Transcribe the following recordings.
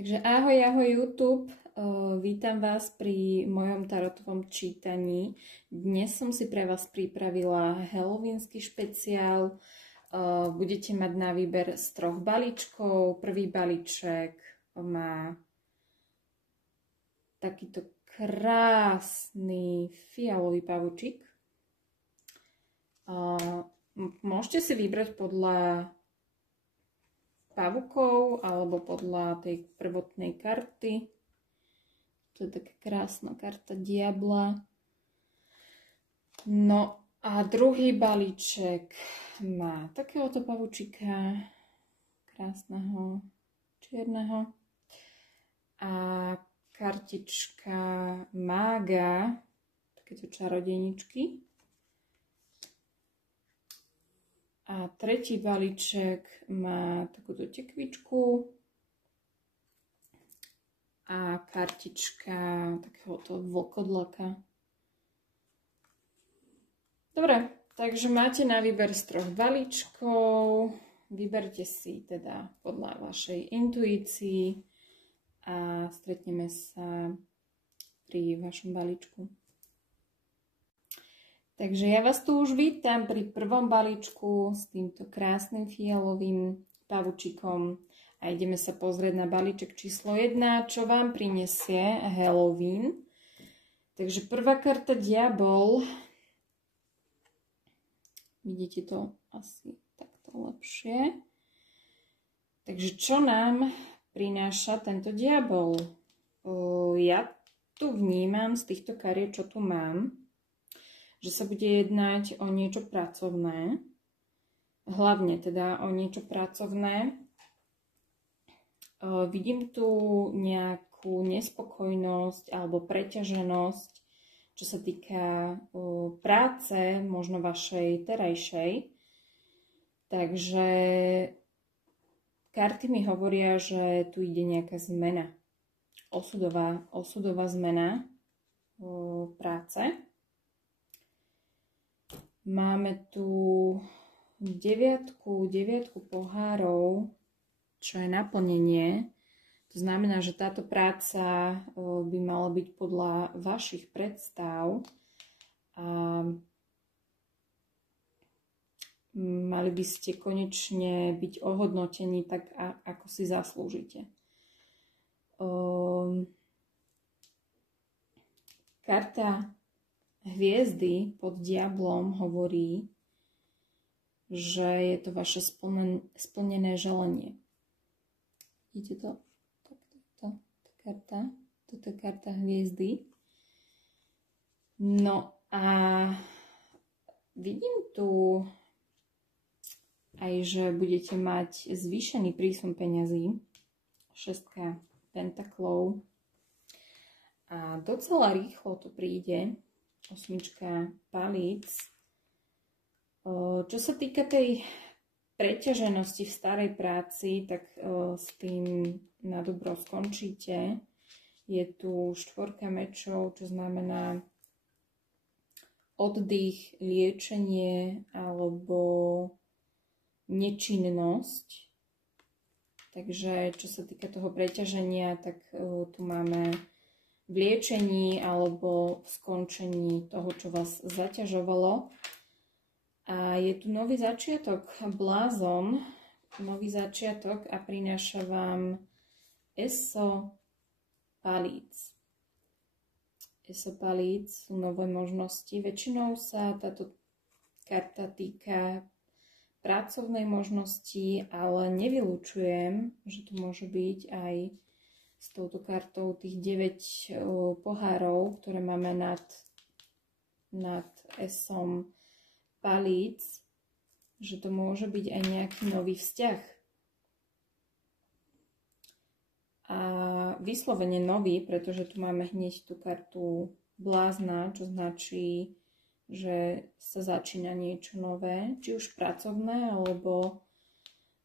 Takže ahoj YouTube, vítam vás pri mojom tarotovom čítaní. Dnes som si pre vás pripravila halloweensky špeciál. Budete mať na výber z 3 balíčkov. Prvý balíček má takýto krásny fialový pavučík. Môžete si vybrať podľa pavukov alebo podľa tej prvotnej karty. To je taká krásna karta diabla. No a druhý balíček má takéhoto pavučíka, krásneho, čierneho. A kartička mága, takéto čarodejničky. A tretí balíček má takúto tekvičku a kartička takéhoto vlkodlaka. Dobre, takže máte na výber z 3 balíčkov. Vyberte si teda podľa vašej intuícii a stretneme sa pri vašom balíčku. Takže ja vás tu už vítam pri prvom balíčku s týmto krásnym fialovým pavučikom a ideme sa pozrieť na balíček číslo 1, čo vám prinesie Halloween. Takže prvá karta diabol. Vidíte to asi takto lepšie. Takže čo nám prináša tento diabol? Ja tu vnímam z týchto kariet, čo tu mám, že sa bude jednať o niečo pracovné, hlavne teda o niečo pracovné. Vidím tu nejakú nespokojnosť alebo preťaženosť, čo sa týka práce, možno vašej terajšej. Takže karty mi hovoria, že tu ide nejaká zmena, osudová zmena práce. Máme tu deviatku pohárov, čo je naplnenie. To znamená, že táto práca by mala byť podľa vašich predstav a mali by ste konečne byť ohodnotení tak, ako si zaslúžite. Karta hviezdy pod diablom hovorí, že je to vaše splnené želanie. Vidíte to? Toto je karta hviezdy. No a vidím tu aj, že budete mať zvýšený prísun peňazí. 6 pentaklov. A docela rýchlo to príde. 8 palíc. Čo sa týka tej preťaženosti v starej práci, tak s tým na dobro skončíte. Je tu 4 mečov, čo znamená oddych, liečenie alebo nečinnosť. Takže čo sa týka toho preťaženia, tak tu máme v liečení alebo v skončení toho, čo vás zaťažovalo. A je tu nový začiatok, blázon, nový začiatok a prináša vám eso palíc. Eso palíc sú nové možnosti. Väčšinou sa táto karta týka pracovnej možnosti, ale nevylučujem, že tu môže byť aj s touto kartou tých 9 pohárov, ktoré máme nad esom palíc, že to môže byť aj nejaký nový vzťah. A vyslovene nový, pretože tu máme hneď tú kartu blázna, čo značí, že sa začína niečo nové, či už pracovné, alebo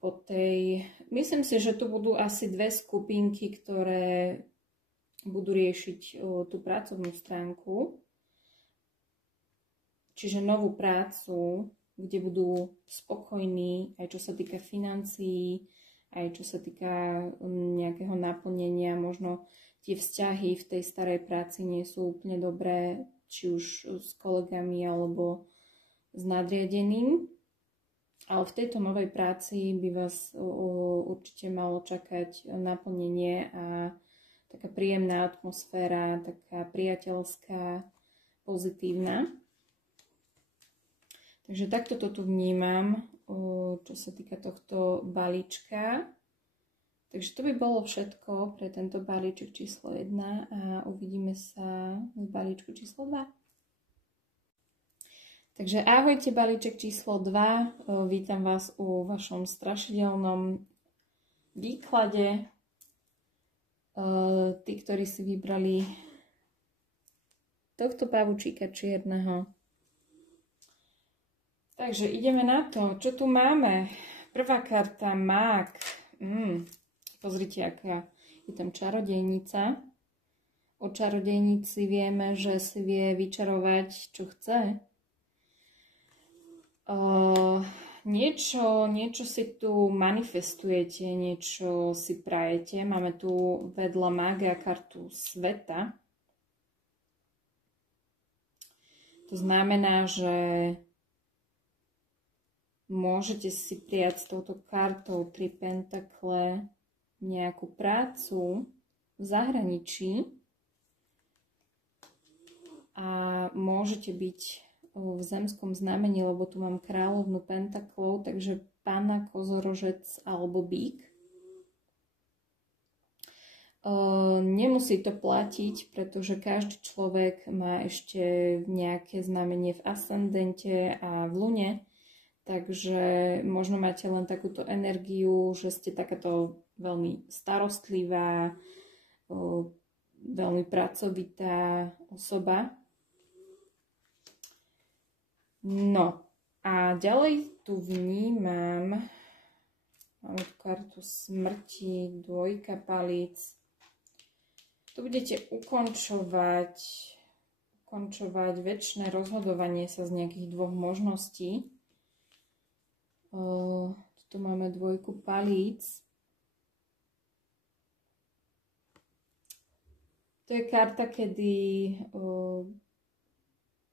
po tej... Myslím si, že tu budú asi 2 skupinky, ktoré budú riešiť tú pracovnú stránku. Čiže novú prácu, kde budú spokojní, aj čo sa týka financií, aj čo sa týka nejakého naplnenia, možno tie vzťahy v tej starej práci nie sú úplne dobré, či už s kolegami alebo s nadriadeným. Ale v tejto novej práci by vás určite malo čakať naplnenie a taká príjemná atmosféra, taká priateľská, pozitívna. Takže takto to tu vnímam, čo sa týka tohto balíčka. Takže to by bolo všetko pre tento balíček číslo 1 a uvidíme sa v balíčku číslo 2. Takže ahojte balíček číslo 2, vítam vás u vašom strašidelnom výklade. Tí, ktorí si vybrali tohto pavučíka čierneho. Takže ideme na to, čo tu máme. Prvá karta mák. Pozrite, aká je tam čarodejnica. O čarodejnici vieme, že si vie vyčarovať, čo chce. Niečo si tu manifestujete, niečo si prajete. Máme tu vedľa mága kartu sveta. To znamená, že môžete si prijať s touto kartou 3 pentakle nejakú prácu v zahraničí a môžete byť v zemskom znamení, lebo tu mám kráľovnu pentaklov, takže pána, kozorožec alebo bík. Nemusí to platiť, pretože každý človek má ešte nejaké znamenie v ascendente a v lune, takže možno máte len takúto energiu, že ste takáto veľmi starostlivá, veľmi pracovitá osoba. No a ďalej tu vnímam, máme tu kartu smrti, dvojka palíc. Tu budete ukončovať večné rozhodovanie sa z nejakých dvoch možností. Tu máme dvojku palíc. To je karta, kedy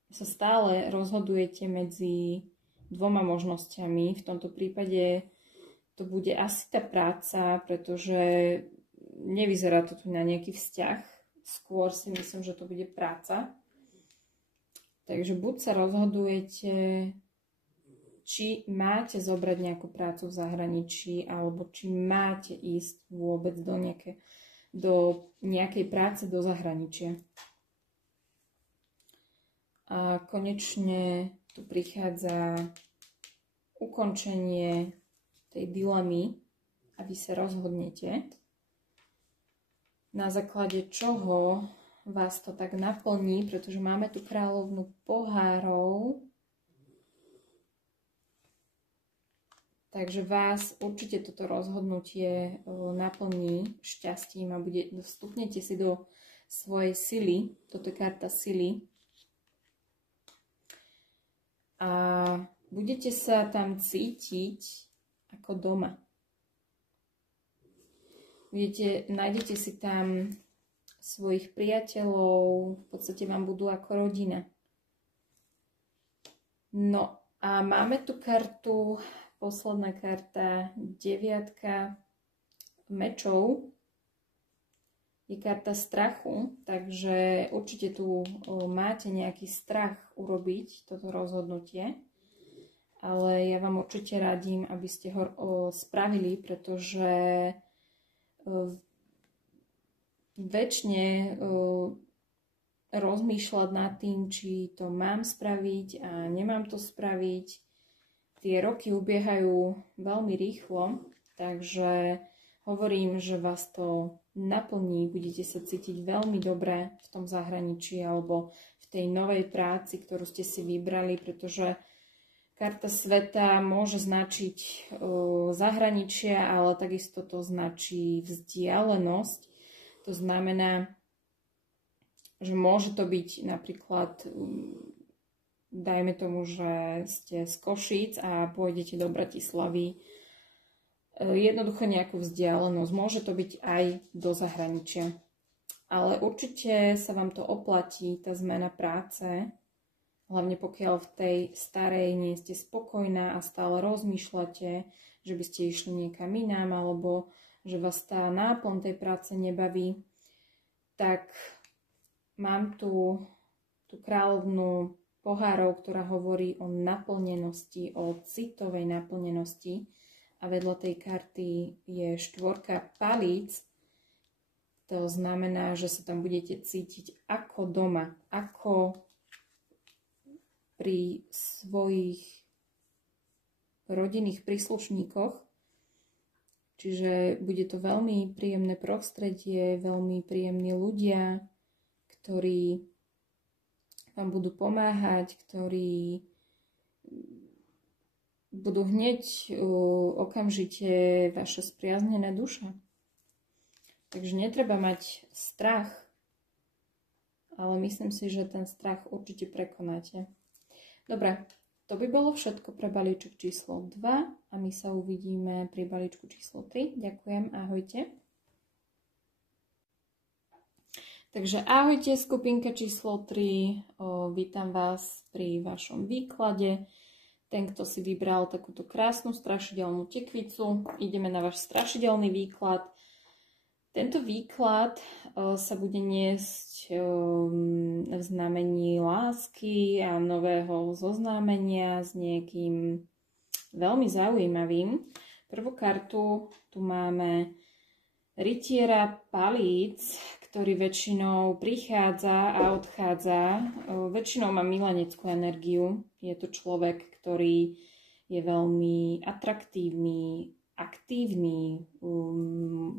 sa stále rozhodujete medzi dvoma možnosťami. V tomto prípade to bude asi tá práca, pretože nevyzerá to tu na nejaký vzťah. Skôr si myslím, že to bude práca. Takže buď sa rozhodujete, či máte zobrať nejakú prácu v zahraničí, alebo či máte ísť vôbec do nejakej práce do zahraničia. A konečne tu prichádza ukončenie tej dilemy a vy sa rozhodnete, na základe čoho vás to tak naplní, pretože máme tu kráľovnú pohárov. Takže vás určite toto rozhodnutie naplní šťastím a vstupnete si do svojej sily. Toto je karta sily. A budete sa tam cítiť ako doma. Nájdete si tam svojich priateľov, v podstate vám budú ako rodina. No a máme tu kartu, posledná karta, 9 mečov. Je karta strachu, takže určite tu máte nejaký strach urobiť toto rozhodnutie, ale ja vám určite radím, aby ste ho spravili, pretože väčšine rozmýšľať nad tým, či to mám spraviť a nemám to spraviť. Tie roky ubiehajú veľmi rýchlo, takže hovorím, že vás to naplní, budete sa cítiť veľmi dobre v tom zahraničí alebo v tej novej práci, ktorú ste si vybrali, pretože karta sveta môže značiť zahraničie, ale takisto to značí vzdialenosť. To znamená, že môže to byť napríklad, dajme tomu, že ste z Košíc a pôjdete do Bratislavy jednoducho nejakú vzdialenosť. Môže to byť aj do zahraničia. Ale určite sa vám to oplatí, tá zmena práce, hlavne pokiaľ v tej starej nie ste spokojná a stále rozmýšľate, že by ste išli niekam inám, alebo že vás tá náplň tej práce nebaví, tak mám tu tú kráľovnú pohárov, ktorá hovorí o naplnenosti, o citovej naplnenosti a vedľa tej karty je štvorka palíc. To znamená, že sa tam budete cítiť ako doma, ako pri svojich rodinných príslušníkoch. Čiže bude to veľmi príjemné prostredie, veľmi príjemní ľudia, ktorí vám budú pomáhať, ktorí budú hneď okamžite vaše spriaznené duše. Takže netreba mať strach, ale myslím si, že ten strach určite prekonáte. Dobre, to by bolo všetko pre balíček číslo 2 a my sa uvidíme pri balíčku číslo 3. Ďakujem, ahojte. Takže ahojte, skupinka číslo 3, vítam vás pri vašom výklade. Ten, kto si vybral takúto krásnu strašidelnú tekvicu, ideme na váš strašidelný výklad. Tento výklad sa bude niesť v znamení lásky a nového zoznámenia s niekým veľmi zaujímavým. Prvú kartu tu máme rytiera palíc, ktorý väčšinou prichádza a odchádza. Väčšinou má mileneckú energiu. Je to človek, ktorý je veľmi atraktívny, aktívny,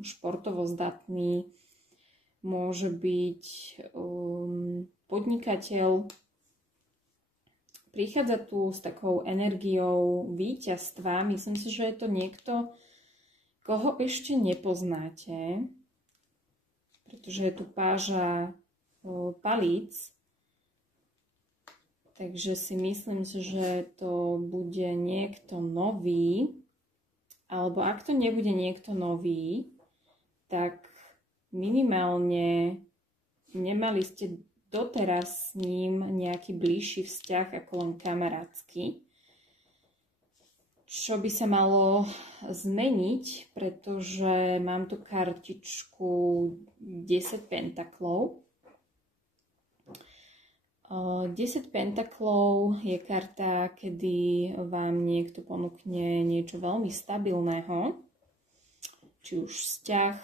športovo zdatný, môže byť podnikateľ. Prichádza tu s takou energiou víťazstva. Myslím si, že je to niekto, koho ešte nepoznáte, pretože je tu páža palíc. Takže si myslím, že to bude niekto nový. Alebo ak to nebude niekto nový, tak minimálne nemali ste doteraz s ním nejaký bližší vzťah ako len kamarátsky. Čo by sa malo zmeniť, pretože mám tu kartičku 10 pentaklov. 10 pentaklov je karta, kedy vám niekto ponúkne niečo veľmi stabilného, či už vzťah.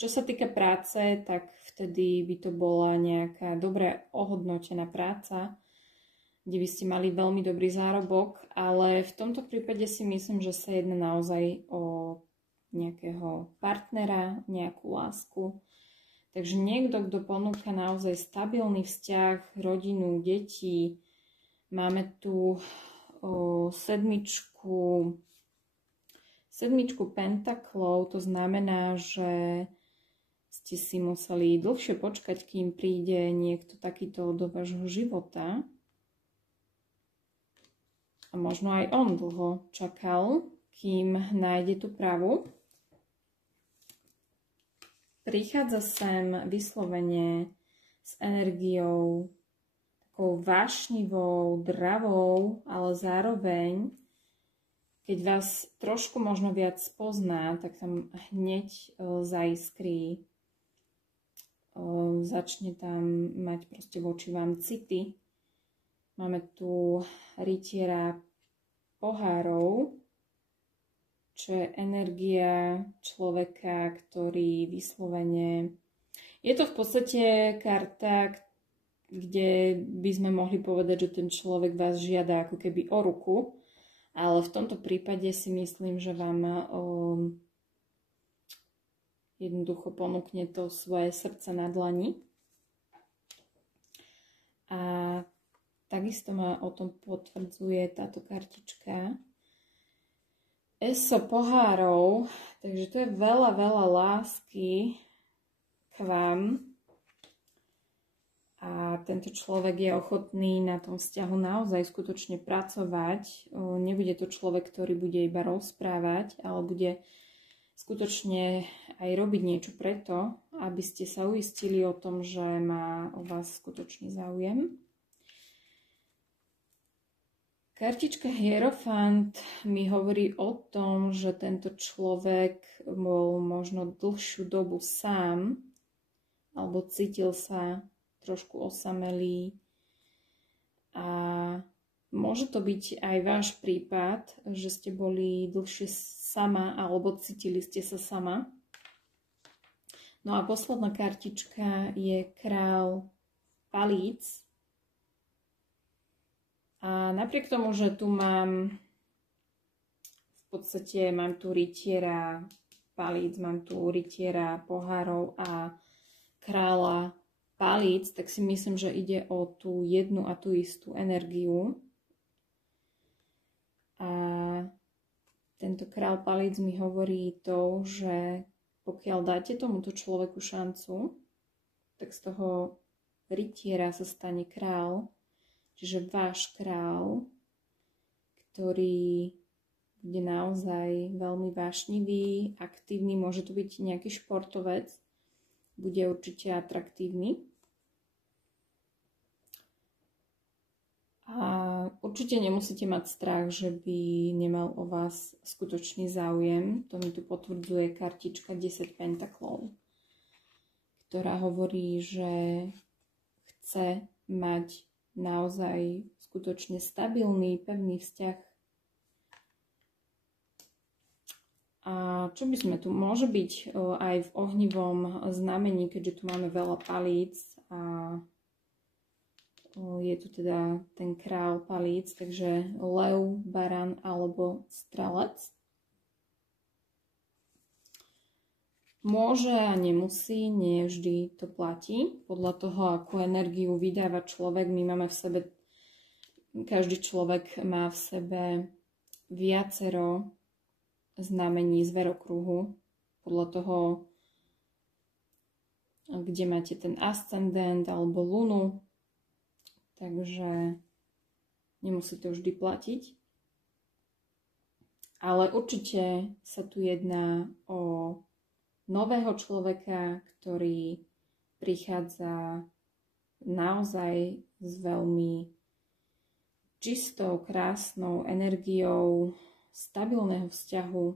Čo sa týka práce, tak vtedy by to bola nejaká dobre ohodnotená práca, kde by ste mali veľmi dobrý zárobok, ale v tomto prípade si myslím, že sa jedná naozaj o nejakého partnera, nejakú lásku. Takže niekto, kto ponúka naozaj stabilný vzťah, rodinu, deti. Máme tu sedmičku pentaklov, to znamená, že ste si museli dlhšie počkať, kým príde niekto takýto do vášho života. A možno aj on dlho čakal, kým nájde tú pravú. Prichádza sem vyslovene s energiou takou vášnivou, dravou, ale zároveň, keď vás trošku možno viac pozná, tak tam hneď zaiskrí. Začne tam mať proste voči vám city. Máme tu rytiera pohárov, čo je energia človeka, ktorý vyslovene... Je to v podstate karta, kde by sme mohli povedať, že ten človek vás žiada ako keby o ruku, ale v tomto prípade si myslím, že vám jednoducho ponúkne to svoje srdce na dlani. A takisto ma o tom potvrdzuje táto kartička. Eso pohárov, takže to je veľa lásky k vám. a tento človek je ochotný na tom vzťahu naozaj skutočne pracovať. Nebude to človek, ktorý bude iba rozprávať, ale bude skutočne aj robiť niečo preto, aby ste sa uistili o tom, že má o vás skutočný záujem. Kartička Hierophant mi hovorí o tom, že tento človek bol možno dlhšiu dobu sám, alebo cítil sa trošku osamelý. A môže to byť aj váš prípad, že ste boli dlhšie sama, alebo cítili ste sa sama. No a posledná kartička je Král palíc. A napriek tomu, že tu mám tu rytiera palíc, mám tu rytiera pohárov a kráľa palíc, tak si myslím, že ide o tú jednu a tú istú energiu. A tento král palíc mi hovorí to, že pokiaľ dáte tomuto človeku šancu, tak z toho rytiera sa stane král, čiže váš král, ktorý bude naozaj veľmi vášnivý, aktívny, môže to byť nejaký športovec, bude určite atraktívny. A určite nemusíte mať strach, že by nemal o vás skutočný záujem. To mi tu potvrdzuje kartička 10 pentaklov, ktorá hovorí, že chce mať naozaj skutočne stabilný, pevný vzťah. A čo by sme tu? Môže byť aj v ohnivom znamení, keďže tu máme veľa palíc a je tu teda ten král palíc, takže lev, baran alebo strelec. Môže a nemusí, nie vždy to platí. Podľa toho, akú energiu vydáva človek, my máme v sebe, každý človek má v sebe viacero znamení zverokruhu. Podľa toho, kde máte ten ascendent alebo lunu. Takže nemusí to vždy platiť. Ale určite sa tu jedná o nového človeka, ktorý prichádza naozaj s veľmi čistou, krásnou energiou stabilného vzťahu.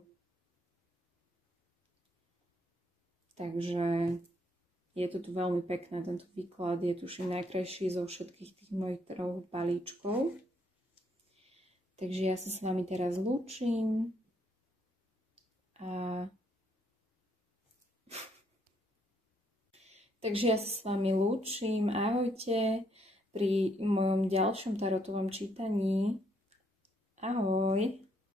Takže je to tu veľmi pekné, tento výklad je tuším najkrajší zo všetkých tých mojich troch balíčkov. Takže ja sa s vami teraz lúčim a takže ja sa s vami lúčim. Ahojte pri mojom ďalšom tarotovom čítaní. Ahoj.